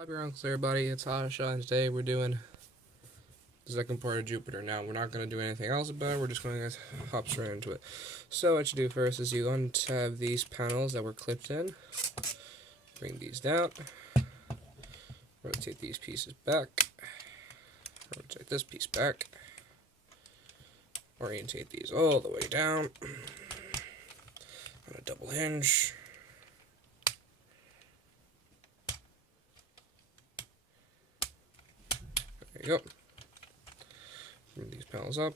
Happy Uncle everybody, it's HotShot, and today we're doing the second part of Jupiter. Now, we're not going to do anything else about it, we're just going to hop straight into it. So what you do first is you untab these panels that were clipped in, bring these down, rotate these pieces back, rotate this piece back, orientate these all the way down on a double hinge. There you go. Bring these panels up.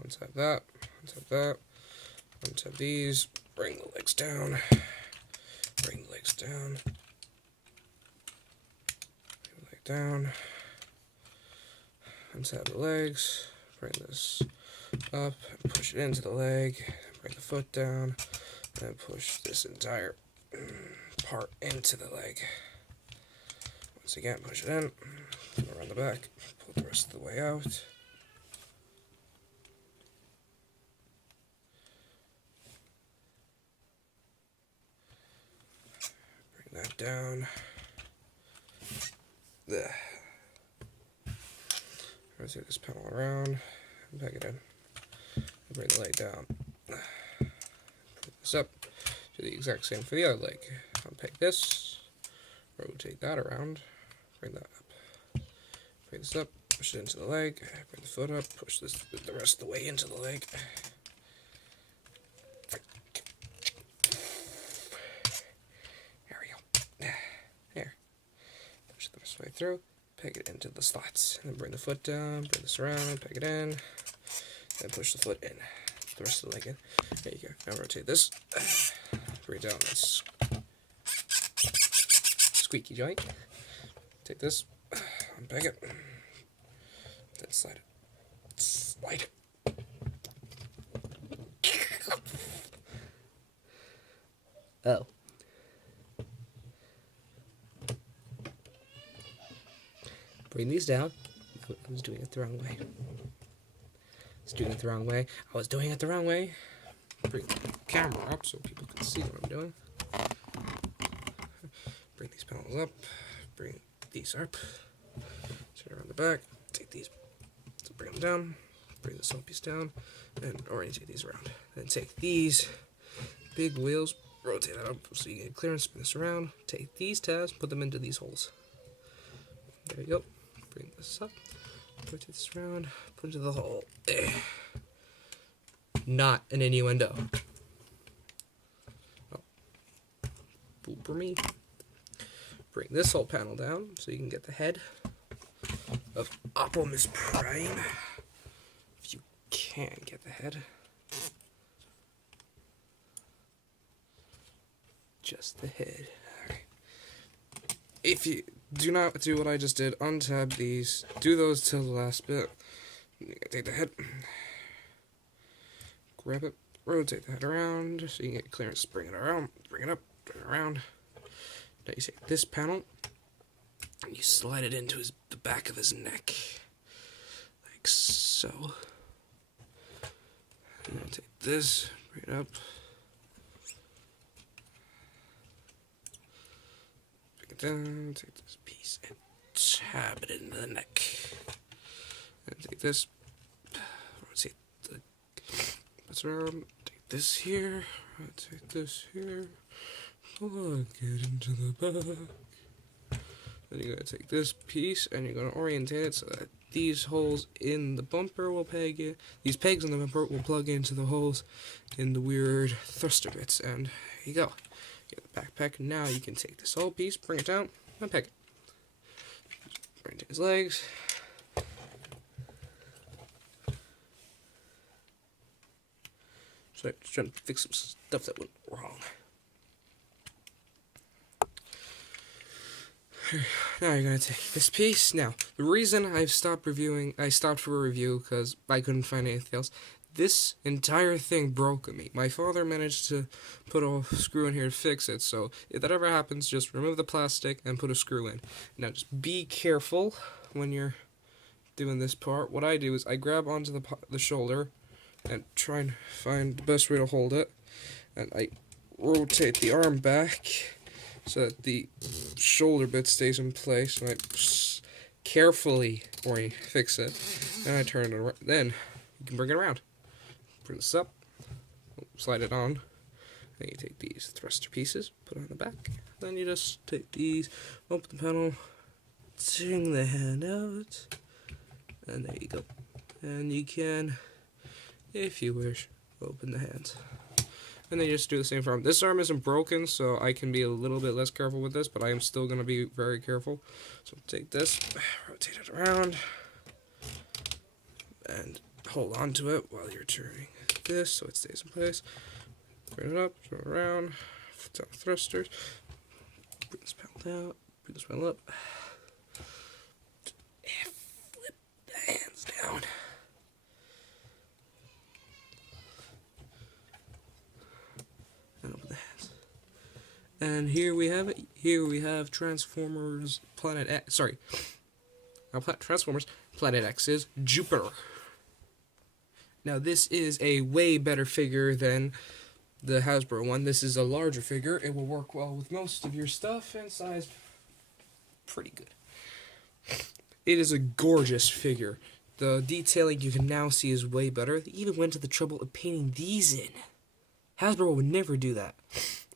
Untap that. Untap that. Untap these. Bring the legs down. Bring the legs down. Bring the leg down. Untap the legs. Bring this up and push it into the leg. Bring the foot down. And push this entire part into the leg. Once again, push it in. Around the back, pull the rest of the way out. Bring that down. There. Rotate this panel around and peg it in. And bring the leg down. Put this up. Do the exact same for the other leg. Unpeg this. Rotate that around. Bring that up. Bring this up, push it into the leg, bring the foot up, push this the rest of the way into the leg. There we go. There. Push it the rest of the way through, peg it into the slots, and then bring the foot down, bring this around, peg it in, and push the foot in. The rest of the leg in. There you go. Now rotate this, bring it down this squeaky joint. Take this, unpeg it, then slide it. Slide it. Oh. Bring these down. I was doing it the wrong way. I was doing it the wrong way. Bring the camera up so people can see what I'm doing. Bring these panels up. Bring these up. Turn around the back. Take these. So bring them down. Bring this whole piece down. And orientate these around. Then take these big wheels. Rotate that up so you get clearance. Spin this around. Take these tabs. Put them into these holes. There you go. Bring this up. Rotate this around. Put it into the hole. There. Not an innuendo. Oh. Booper me. Bring this whole panel down so you can get the head of Optimus Prime. If you can get the head. Just the head. Okay. If you do not do what I just did, untab these, do those till the last bit. Take the head, grab it, rotate the head around so you can get clearance, bring it around, bring it up, bring it around. Now you take this panel and you slide it into the back of his neck, like so. And then take this, bring it up, bring it down, take this piece and tab it into the neck. And take this, rotate that's around, take this here, rotate this here. Plug it into the back. Then you're going to take this piece and you're going to orientate it so that these holes in the bumper will peg in. These pegs in the bumper will plug into the holes in the weird thruster bits. And there you go. Get the backpack. Now you can take this whole piece, bring it down, and peg it. Bring it to his legs. So I'm just trying to fix some stuff that went wrong. Now you're going to take this piece. Now, the reason I stopped for a review because I couldn't find anything else. This entire thing broke on me. My father managed to put a screw in here to fix it, so if that ever happens, just remove the plastic and put a screw in. Now, just be careful when you're doing this part. What I do is I grab onto the shoulder and try and find the best way to hold it, and I rotate the arm back so that the shoulder bit stays in place. And I carefully fix it. And I turn it around. Then you can bring it around. Bring this up, slide it on. Then you take these thruster pieces, put it on the back. Then you just take these, open the panel, swing the hand out, and there you go. And you can, if you wish, open the hands. And then you just do the same for arm. This arm isn't broken, so I can be a little bit less careful with this, but I am still going to be very careful. So take this, rotate it around, and hold on to it while you're turning this so it stays in place. Bring it up, turn it around, down the thrusters, bring this panel down, bring this panel up, and flip the hands down. And open the hands. And here we have it. Here we have Transformers Planet X. Sorry. Transformers Planet X's Jupiter. Now this is a way better figure than the Hasbro one. This is a larger figure. It will work well with most of your stuff and size pretty good. It is a gorgeous figure. The detailing you can now see is way better. They even went to the trouble of painting these in. Hasbro would never do that.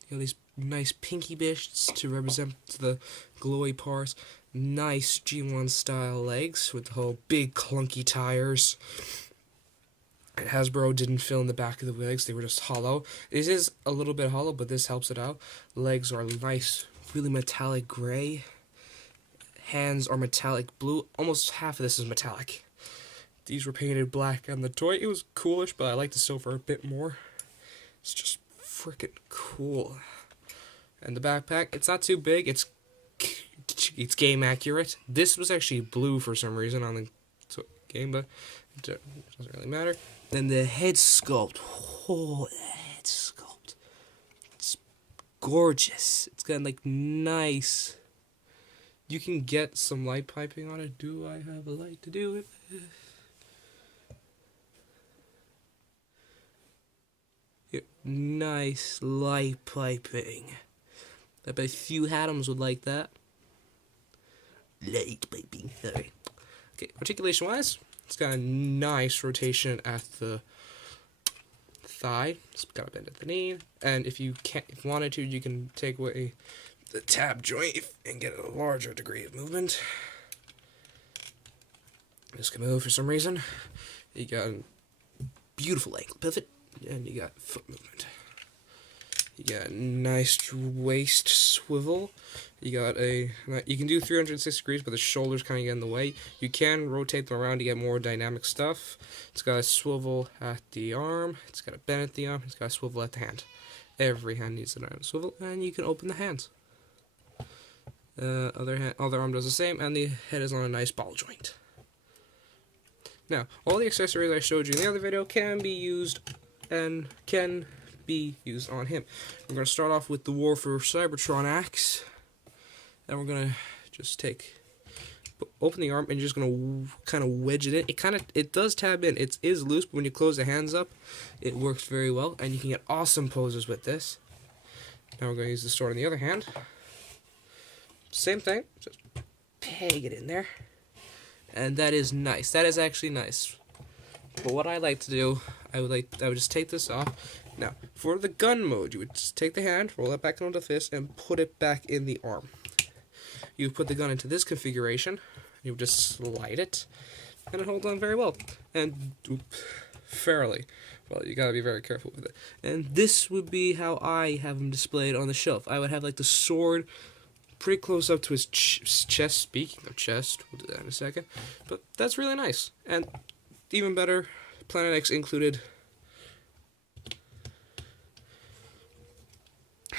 You know, these nice pinky bits to represent the glowy parts. Nice G1 style legs with the whole big clunky tires. And Hasbro didn't fill in the back of the legs, they were just hollow. It is a little bit hollow, but this helps it out. Legs are nice, really metallic gray. Hands are metallic blue. Almost half of this is metallic. These were painted black on the toy. It was coolish, but I like the silver a bit more. It's just freaking cool. And the backpack, it's not too big. It's game accurate. This was actually blue for some reason on the game, but it doesn't really matter. Then the head sculpt. Oh, the head sculpt. It's gorgeous. It's got like nice. You can get some light piping on it. Do I have a light to do it with? Yeah, nice light piping. I bet a few Hatoms would like that. Light piping. Sorry. Okay, articulation wise, it's got a nice rotation at the thigh. It's got a bend at the knee. And if you wanted to, you can take away the tab joint and get a larger degree of movement. This can move for some reason. You got a beautiful ankle pivot, and you got foot movement. You got a nice waist swivel. You can do 360 degrees, but the shoulders kind of get in the way. You can rotate them around to get more dynamic stuff. It's got a swivel at the arm. It's got a bend at the arm. It's got a swivel at the hand. Every hand needs a swivel, and you can open the hands. Other arm does the same, and the head is on a nice ball joint. Now, all the accessories I showed you in the other video can be used on him. We're going to start off with the War for Cybertron axe. And we're going to just open the arm and you're just going to kind of wedge it in. It does tab in. It is loose, but when you close the hands up, it works very well. And you can get awesome poses with this. Now we're going to use the sword on the other hand. Same thing. Just peg it in there. And that is nice. That is actually nice. But what I like to do, I would just take this off. Now, for the gun mode, you would just take the hand, roll it back onto the fist, and put it back in the arm. You would put the gun into this configuration. You would just slide it, and it holds on very well. And fairly. Well, you gotta be very careful with it. And this would be how I have him displayed on the shelf. I would have like the sword pretty close up to his chest. Speaking of chest, we'll do that in a second. But that's really nice. And even better, Planet X included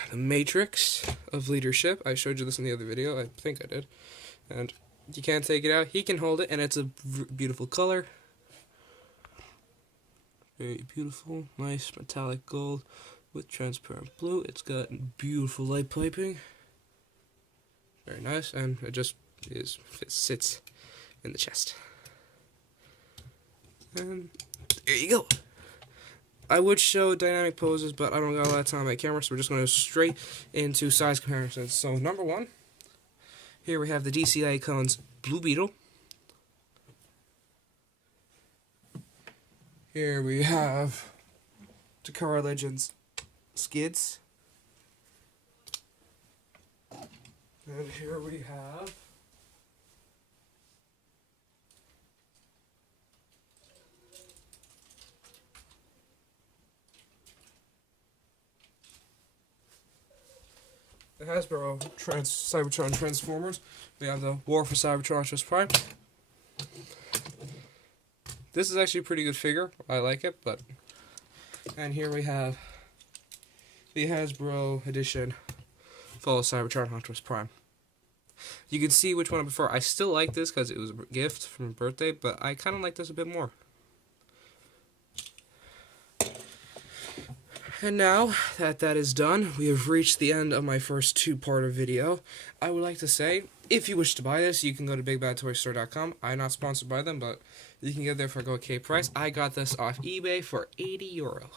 the matrix of leadership. I showed you this in the other video. I think I did. And you can't take it out. He can hold it, and it's a beautiful color. Very beautiful. Nice metallic gold with transparent blue. It's got beautiful light piping. Very nice, and it sits in the chest. And there you go. I would show dynamic poses, but I don't got a lot of time on my camera, so we're just going to go straight into size comparisons. So number one, here we have the DC Icons Blue Beetle. Here we have Takara Legends Skids. And here we have the Hasbro Cybertron Transformers. We have the War for Cybertron Optimus Prime. This is actually a pretty good figure. I like it, but... And here we have the Hasbro edition Fall of Cybertron Optimus Prime. You can see which one I prefer. I still like this because it was a gift from a birthday, but I kind of like this a bit more. And now that that is done, we have reached the end of my first two-parter video. I would like to say, if you wish to buy this, you can go to BigBadToyStore.com. I'm not sponsored by them, but you can get there for a okay price. I got this off eBay for €80.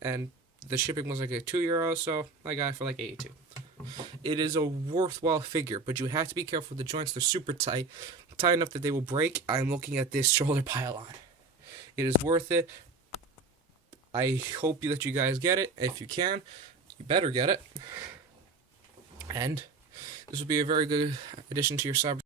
And the shipping was like €2, so I got it for like 82. It is a worthwhile figure, but you have to be careful with the joints. They're super tight enough that they will break. I'm looking at this shoulder pylon. It is worth it. I hope that you guys get it. If you can, you better get it. And this will be a very good addition to your cyber.